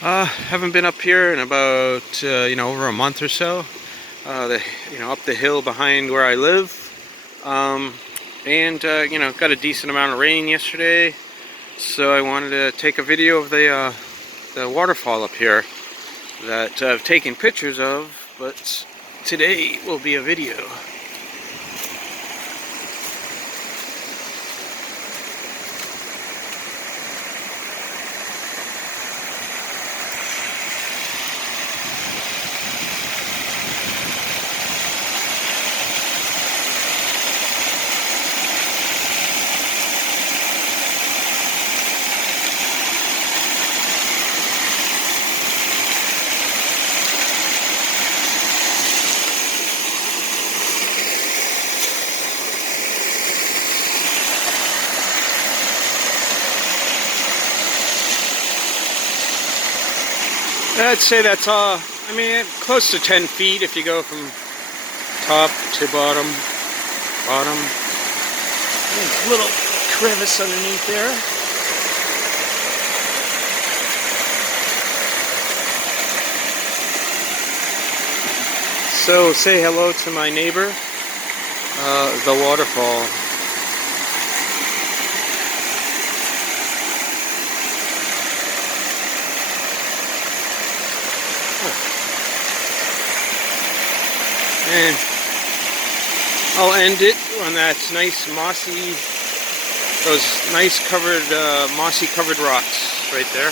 Haven't been up here in about over a month or so. Up the hill behind where I live, um, and got a decent amount of rain yesterday, so I wanted to take a video of the waterfall up here that I've taken pictures of, but today will be a video. I'd say that's close to 10 feet if you go from top to bottom. There's a little crevice underneath there. So say hello to my neighbor, the waterfall. And I'll end it on that nice mossy, those nice covered, mossy covered rocks right there.